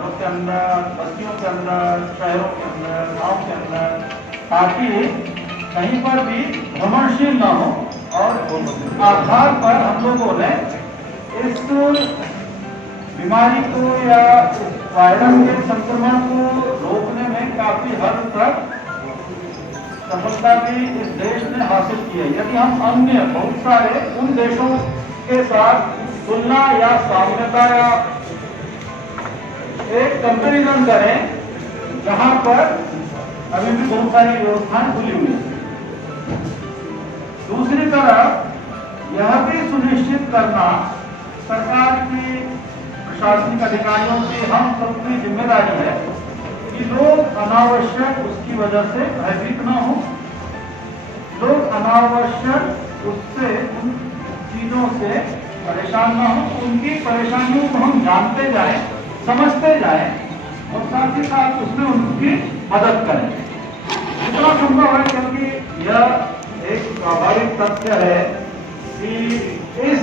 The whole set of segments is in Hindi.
घरों के अंदर, बस्तियों के अंदर, शहरों के अंदर, गांव के अंदर, ताकि कहीं पर भी भ्रमणशील न हो। और इस आधार पर हम लोगों ने इस बीमारी को या वायरस के संक्रमण को रोकने में काफी हद तक सफलता भी इस देश ने हासिल की है। यदि हम अन्य बहुत सारे उन देशों के साथ तुलना या साम्यता या एक कंपेरिजन करें जहां पर अभी भी बहुत सारी व्यवस्थाएं खुली हुई है। दूसरी तरफ यह भी सुनिश्चित करना सरकार की, प्रशासनिक अधिकारियों की, हम सबकी जिम्मेदारी है कि लोग अनावश्यक उसकी वजह से भयभीत न हो, लोग अनावश्यक उससे, उन चीजों से परेशान न हो, उनकी परेशानियों को हम जानते जाएं, समझते जाएं और साथ ही साथ उसमें उनकी मदद करें जितना संभव है। क्योंकि यह एक स्वाभाविक तथ्य है कि इस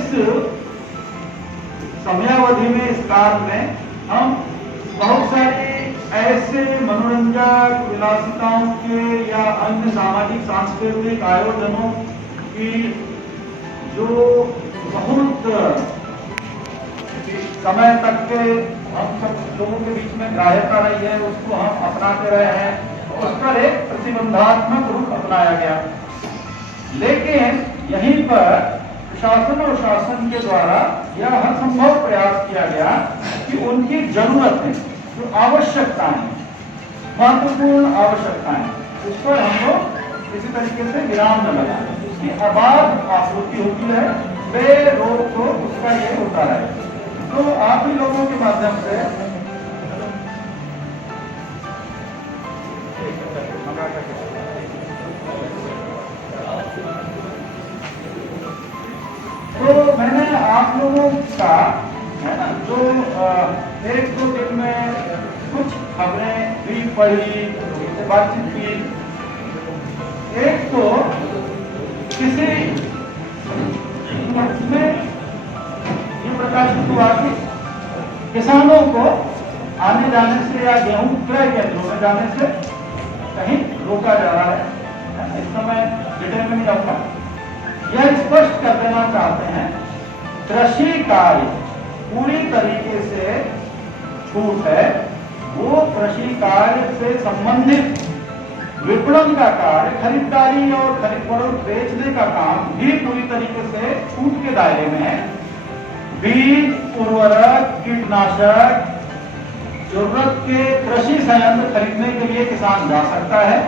समयावधि में, इस काल में हम बहुत सारी ऐसे मनोरंजक विलासिताओं के या अन्य सामाजिक सांस्कृतिक आयोजनों की जो बहुत समय तक के हम सब लोगों के बीच में ग्राह्यता रही है, उसको हम अपनाते रहे हैं, उस पर एक प्रतिबंधात्मक रूप अपनाया गया। लेकिन यहीं पर प्रशासन और शासन के द्वारा यह हर संभव प्रयास किया गया कि उनकी जरूरतें, जो आवश्यकताएं, महत्वपूर्ण आवश्यकताएं, उस पर हम लोग किसी तरीके से विराम न लगाएं, उसकी अबाध आपूर्ति होती है, बेरोक तो उसका ये होता है। तो आप ही लोगों के माध्यम से तो मैंने आप लोगों का, है ना, जो एक दो दिन में कुछ खबरें भी पढ़ी, बातचीत की। एक तो किसी में ये प्रकाशित हुआ कि किसानों को आने जाने से या गेहूं क्रय केंद्रों में जाने से कहीं रोका जा रहा है। इस समय डिटेल में नहीं जाऊंगा। यह स्पष्ट कर देना चाहते हैं, कृषि कार्य पूरी तरीके से छूट है। वो कृषि कार्य से संबंधित विपणन का कार्य, खरीदारी और बेचने का काम भी पूरी तरीके से छूट के दायरे में है। बीज, उर्वरक, कीटनाशक, जरूरत के कृषि संयंत्र खरीदने के लिए किसान जा सकता है।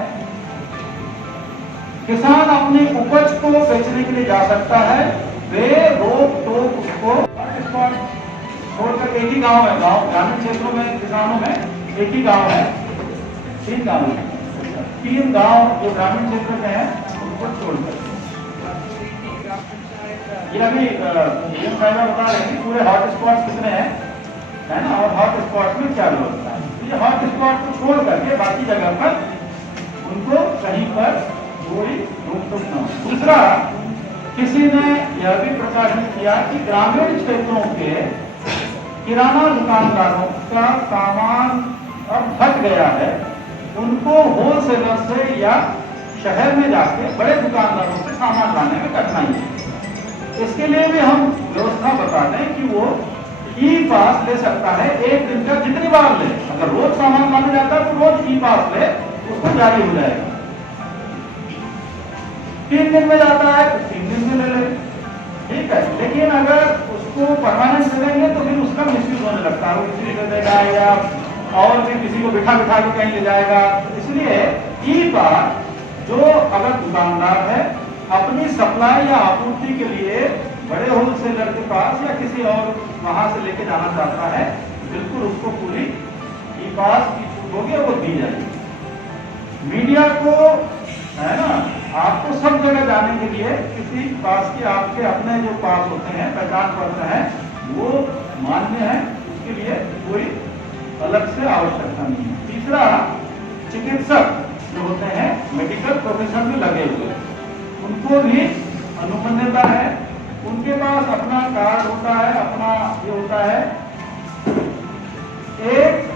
किसान अपनी उपज को बेचने के लिए जा सकता है, बेरोक टोक उसको छोड़कर। एक ही गांव है, गांव ग्रामीण क्षेत्रों में किसानों में एक ही गांव है, 3 गांव है, 3 गांव जो ग्रामीण क्षेत्र में है उनको छोड़कर। ये अभी साहिबा बता रहे हैं पूरे हॉट स्पॉट कितने हैं, है ना, और हॉट स्पॉट में क्या व्यवस्था है। ये हॉट स्पॉट को छोड़ करके बाकी जगह पर उनको कहीं पर कोई रोक टोक न हो। दूसरा, किसी ने यह भी प्रकाशित किया कि ग्रामीण क्षेत्रों के किराना दुकानदारों का सामान अब घट गया है, उनको होलसेलर से या शहर में जाके बड़े दुकानदारों से सामान लाने में कठिनाई है। इसके लिए भी हम व्यवस्था बता दें कि वो ई पास ले सकता है, एक दिन का जितनी बार ले। अगर रोज सामान लाने जाता है तो रोज ई पास ले, उसको जारी हो जाएगा। 3 दिन में जाता है तो 3 दिन में ले ले, ठीक है। लेकिन अगर उसको परमानेंट दे देंगे तो फिर उसका मिसयूज होने लगता है, वो किसी दे देगा या और भी किसी को बिठा बिठा के कहीं ले जाएगा। इसलिए ई पास जो अगर दुकानदार है अपनी सप्लाई या आपूर्ति के लिए बड़े होलसेलर के पास या किसी और वहां से लेके जाना चाहता है, बिल्कुल उसको पूरी ई पास की छूट होगी और वो दी जाएगी। मीडिया को, है ना, आपको सब जगह जाने के लिए किसी पास के आपके अपने जो पास होते हैं, पहचान पत्र हैं, वो मान्य है, उसके लिए कोई अलग से आवश्यकता नहीं है। तीसरा, चिकित्सक जो होते हैं मेडिकल प्रोफेशन में लगे हुए, उनको भी अनुमन्यता है, उनके पास अपना कार्ड होता है, अपना ये होता है। एक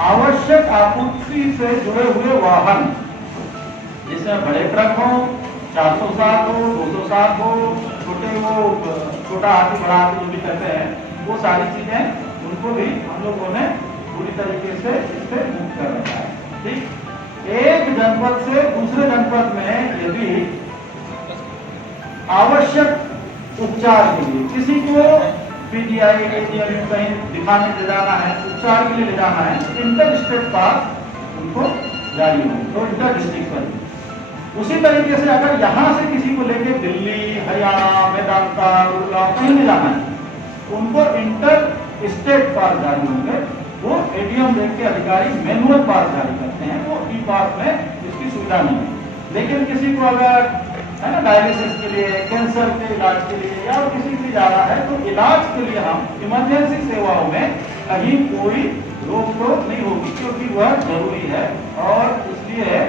आवश्यक आपूर्ति से जुड़े हुए वाहन, जिसमें बड़े ट्रक हो, 407 हो, 207 हो, छोटे वो छोटा हाथी बड़ा हाथी जो भी कहते हैं, वो सारी चीजें उनको भी हम लोगों ने पूरी तरीके से इससे मुक्त कर रखा है। ठीक, एक जनपद से दूसरे जनपद में यदि आवश्यक उपचार के लिए किसी को पीजीआई एजीएम कहीं दिखाने ले जाना है, उपचार के लिए ले जाना है, इंटर स्टेट पास उनको जारी हो, तो इंटर डिस्ट्रिक्ट पर। उसी तरीके से अगर यहाँ से किसी को लेके दिल्ली, हरियाणा, मेदांता, गुड़गांव कहीं ले जाना है, उनको इंटर स्टेट पास जारी होंगे। वो एडीएम बैंक के अधिकारी मैनुअल पास जारी करते हैं, वो ई पास में इसकी सुविधा नहीं है। लेकिन किसी को अगर है ना डायलिसिस के लिए, कैंसर के इलाज के लिए या किसी के लिए जा रहा है, तो इलाज के लिए हम इमरजेंसी सेवाओं में कहीं कोई रोक टोक नहीं होगी, क्योंकि वह जरूरी है। और इसलिए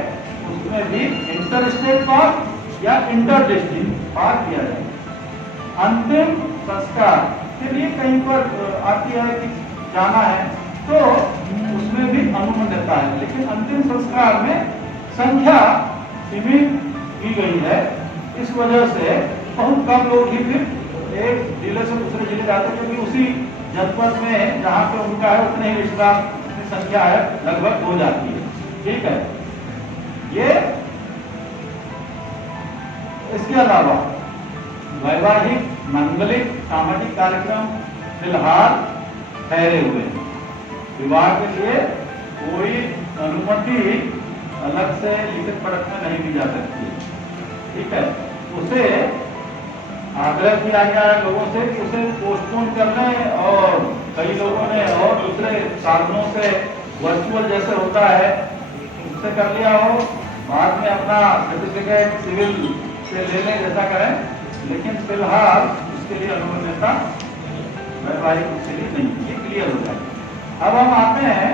उसमें भी इंटर स्टेट पास या इंटर डिस्ट्रिक्ट पास किया जाए। अंतिम संस्कार के लिए कहीं पर आती है कि जाना है, तो उसमें भी अनुमति देता है, लेकिन अंतिम संस्कार में संख्या सीमित की गई है। इस वजह से बहुत कम लोग ही फिर एक जिले से दूसरे जिले जाते हैं, क्योंकि उसी जनपद में जहाँ पे उनका है उतने ही रिश्तेदार की संख्या है लगभग हो जाती है। ठीक है, ये इसके अलावा वैवाहिक, मांगलिक, सामाजिक कार्यक्रम फिलहाल ठहरे हुए हैं। विवाह के लिए कोई अनुमति अलग से लिखित परत में नहीं दी जा सकती। ठीक है, उसे आग्रह किया गया है लोगों से कि उसे पोस्टपोन कर लें, और कई लोगों ने और दूसरे साधनों से वर्चुअल जैसे होता है उससे कर लिया हो, बाद में अपना सर्टिफिकेट सिविल से ले लें, जैसा करें। लेकिन फिलहाल उसके लिए अनुमति वैवाहिक उसके लिए नहीं, ये क्लियर हो जाए। अब हम आते हैं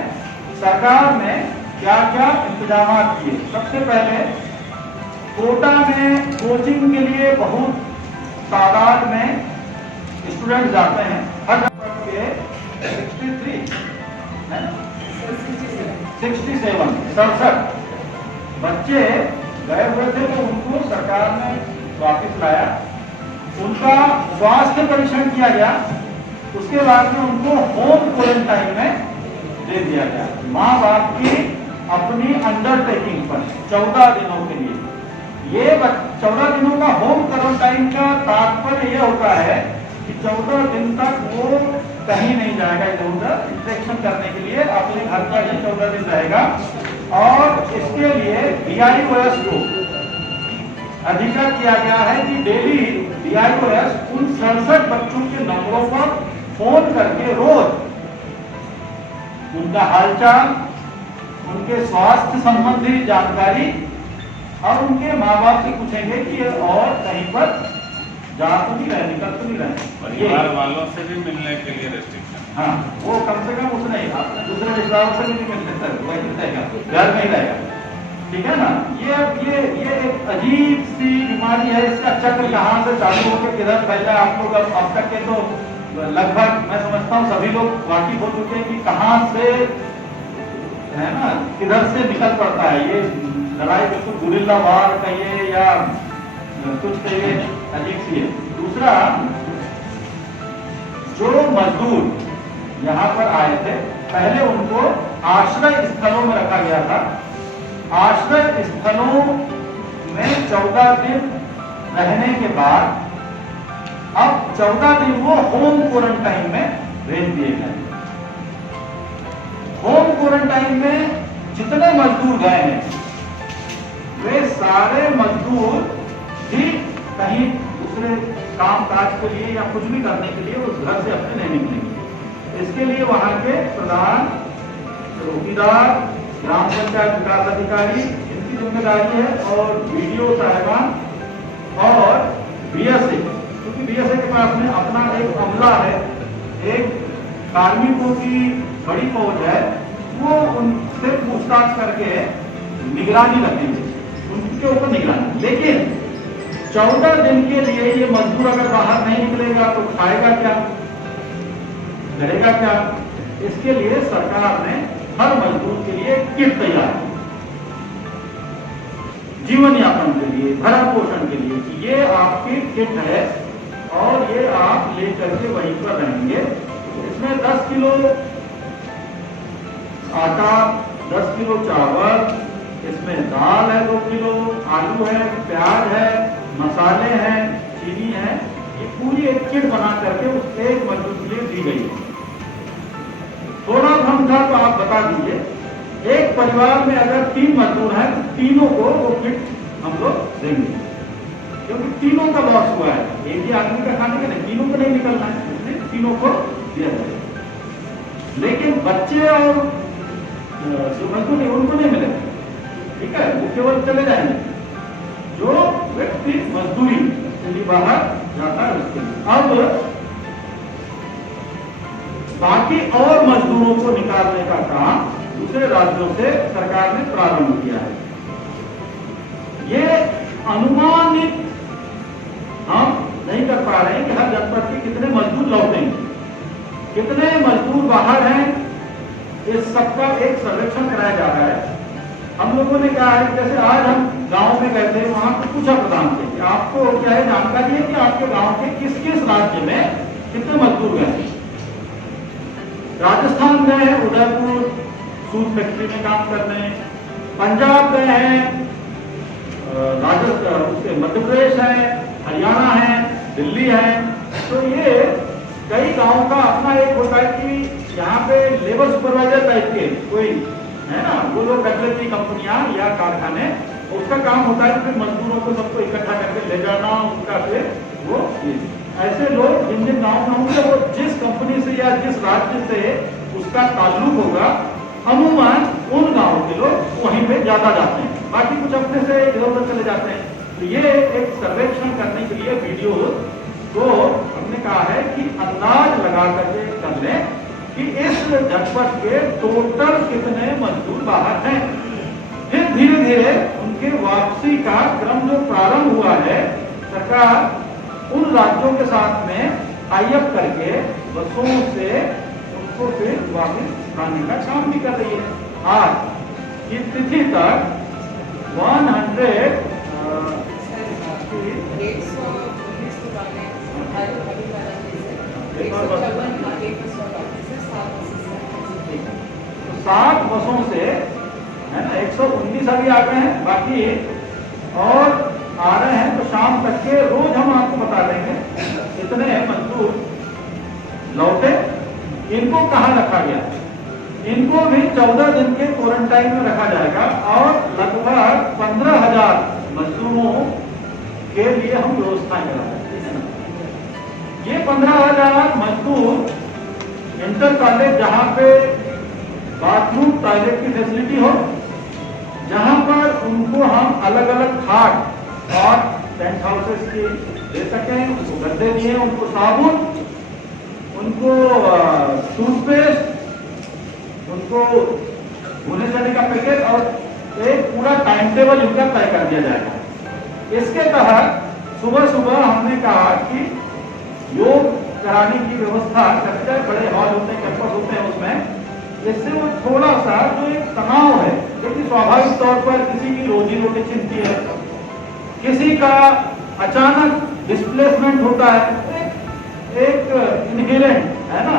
सरकार ने क्या क्या इंतजाम किए। सबसे पहले कोटा में कोचिंग के लिए बहुत तादाद में स्टूडेंट जाते हैं। हर जनपद के 67 बच्चे गए हुए थे, तो उनको सरकार ने वापस लाया, उनका स्वास्थ्य परीक्षण किया गया, उसके बाद में उनको होम क्वारंटाइन में दे दिया गया। माँ बाप की अपनी अंडरटेकिंग पर 14 दिनों के लिए। ये 14 दिनों का होम क्वारंटाइन का तात्पर्य यह होता है कि 14 दिन तक वो कहीं नहीं जाएगा इधर उधर इंस्पेक्शन करने के लिए, अपने घर पर ही 14 दिन रहेगा। और इसके लिए DIOS को अधिकार किया गया है कि डेली DIOS उन 67 बच्चों के नंबरों पर फोन करके रोज उनका हालचाल, उनके स्वास्थ्य संबंधी जानकारी और उनके माँ बाप से पूछेंगे कि और कहीं पर जा तो नहीं रहे, निकल तो नहीं रहे। परिवार वालों से भी मिलने के लिए रेस्ट्रिक्शन। हाँ, वो कम से कम उसने दूसरे रिश्तेदारों से भी मिल सकता है, वही रहेगा, घर में ही रहेगा। ठीक है ना। ये एक अजीब सी बीमारी है, इसका चक्र कहाँ से चालू होकर किधर फैला, आप लोग अब तक के तो लगभग मैं समझता हूँ सभी लोग वाकिफ हो चुके हैं कि कहाँ से है ना, किधर से निकल पड़ता है। ये लड़ाई बिल्कुल गुरिल्ला वार कहिए या कुछ कहिए, अजीब सी है। दूसरा, जो मजदूर यहाँ पर आए थे, पहले उनको आश्रय स्थलों में रखा गया था। आश्रय स्थलों में 14 दिन रहने के बाद अब 14 दिन वो होम क्वारंटाइन में भेज दिए गए। होम क्वारंटाइन में जितने मजदूर गए हैं, वे सारे मजदूर भी कहीं दूसरे काम काज के लिए या कुछ भी करने के लिए उस घर से अपने नहीं निकलेंगे। इसके लिए वहां के प्रधान, चौकीदार, ग्राम पंचायत विकास अधिकारी, इनकी जिम्मेदारी है, और BDO साहिबान और BSA, क्योंकि BSA के पास में अपना एक अमला है, एक कार्मिकों की बड़ी फौज है, वो उनसे पूछताछ करके निगरानी रखेंगे, उनके ऊपर निगरानी। लेकिन 14 दिन के लिए ये मजदूर अगर बाहर नहीं निकलेगा तो खाएगा क्या, करेगा क्या? इसके लिए सरकार ने हर मजदूर के लिए किट तैयार है, जीवन यापन के लिए, भरण पोषण के लिए कि ये आपकी किट है और ये आप लेकर के वहीं पर रहेंगे। इसमें 10 किलो आटा, 10 किलो चावल, इसमें दाल है 2 किलो, आलू है, प्याज है, मसाले हैं, चीनी है, ये पूरी एक किट बना करके उस एक मजदूर के लिए दी गई है। थोड़ा कम था तो आप बता दीजिए, एक परिवार में अगर 3 मजदूर हैं तो तीनों को वो किट हम लोग देंगे, क्योंकि तीनों का लॉस हुआ है, एक ही आदमी का खाने का नहीं, तीनों को नहीं निकलना है, इसलिए तीनों को दिया जाएगा। लेकिन बच्चे और जो मजदूर है उनको नहीं मिलेगा, ठीक है, वो केवल चले जाएंगे। जो व्यक्ति मजदूरी के लिए बाहर जाता है उसके लिए। अब बाकी और मजदूरों को निकालने का काम दूसरे राज्यों से सरकार ने प्रारंभ किया है। ये अनुमानित हम नहीं कर पा रहे हैं कि हर जनपद के कितने मजदूर लौटेंगे, कितने मजदूर बाहर हैं, इस सबका एक सर्वेक्षण कराया जा रहा है। हम लोगों ने कहा है, जैसे आज हम गांव में गए थे, वहां पर पूछा प्रधान से कि आपको क्या है जानकारी है कि आपके गांव के किस किस राज्य में कितने मजदूर गए। राजस्थान गए हैं उदयपुर सूत फैक्ट्री में काम करने, पंजाब गए हैं, उसके मध्य प्रदेश है, हरियाणा है, दिल्ली है। तो ये कई गांव का अपना एक होता है कि यहाँ पे लेबर सुपरवाइजर टाइप के कोई है ना, वो लोग रख लेती कंपनियां या कारखाने, उसका काम होता है फिर मजदूरों को सबको इकट्ठा करके ले जाना, उनका फिर वो ऐसे लोग जिन जिन गाँव में होंगे वो जिस कंपनी से या जिस राज्य से उसका ताल्लुक होगा, अमूमन उन गाँव के लोग वहीं पे ज्यादा जाते हैं, बाकी कुछ अपने से इधर उधर चले जाते हैं। तो ये एक सर्वेक्षण करने के लिए वीडियो को हमने कहा है कि अंदाज लगा करके कर लें कि इस जनपद के टोटल कितने मजदूर बाहर हैं। फिर धीरे धीरे उनके वापसी का क्रम जो प्रारंभ हुआ है, सरकार उन राज्यों के साथ में टाई अप करके बसों से उनको फिर वापस लाने का काम भी कर रही है। आज इस तिथि तक 7 बसों से है ना 119 अभी आ गए हैं, बाकी और आ रहे हैं। तो शाम तक के रोज हम आपको बता देंगे कितने मजदूर लौटे, इनको कहाँ रखा गया। इनको भी 14 दिन के क्वारंटाइन में रखा जाएगा और लगभग 15,000 मजदूरों के लिए हम व्यवस्थाएं कराएंगे। ये 15,000 मजदूर इंटर कॉलेज जहाँ पे बाथरूम टॉयलेट की फैसिलिटी हो, जहाँ पर उनको हम अलग अलग खाट और टेंट हाउसेस की दे सकें, उनको गद्दे दिए, उनको साबुन, उनको टूथपेस्ट, उनको धोने जाने का पैकेट और एक पूरा टाइम टेबल इनका तय कर दिया जाएगा। इसके तहत सुबह सुबह हमने कहा कि योग कराने की व्यवस्था करते हैं, बड़े हॉल होते हैं, कैंपस होते हैं, उसमें इससे वो थोड़ा सा जो एक तनाव है, क्योंकि स्वाभाविक तौर पर किसी की रोजी रोटी छिनती है, किसी का अचानक डिस्प्लेसमेंट होता है, एक इनहेरेंट है ना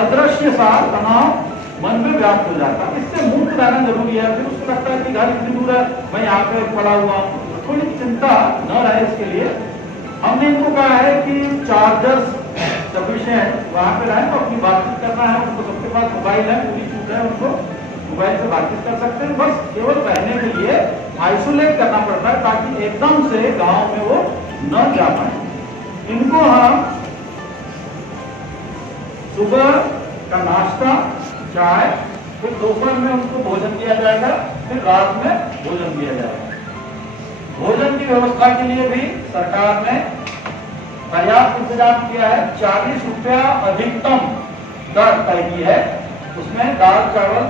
अदृश्य सा तनाव मन में व्याप्त हो जाता है। इससे मुक्त रहना जरूरी है। फिर उसको लगता है कि घर इतनी दूर है, मैं यहाँ पे पड़ा हुआ हूँ, थोड़ी चिंता न रहे इसके लिए हमने इनको कहा है कि चार्जर्स सफिशिएंट वहाँ पे रहे। तो अपनी बातचीत करना है उनको, सबके पास मोबाइल है, पूरी छूट है, उनको मोबाइल से बातचीत कर सकते हैं। बस केवल रहने के लिए आइसोलेट करना पड़ता है ताकि एकदम से गाँव में वो न जा पाए। इनको हम सुबह का नाश्ता, चाय, फिर दोपहर में उनको भोजन दिया जाएगा, फिर रात में भोजन दिया जाएगा। भोजन की व्यवस्था के लिए भी सरकार ने पर्याप्त इंतजाम किया है। 40 रुपया अधिकतम दर तय की है, उसमें दाल चावल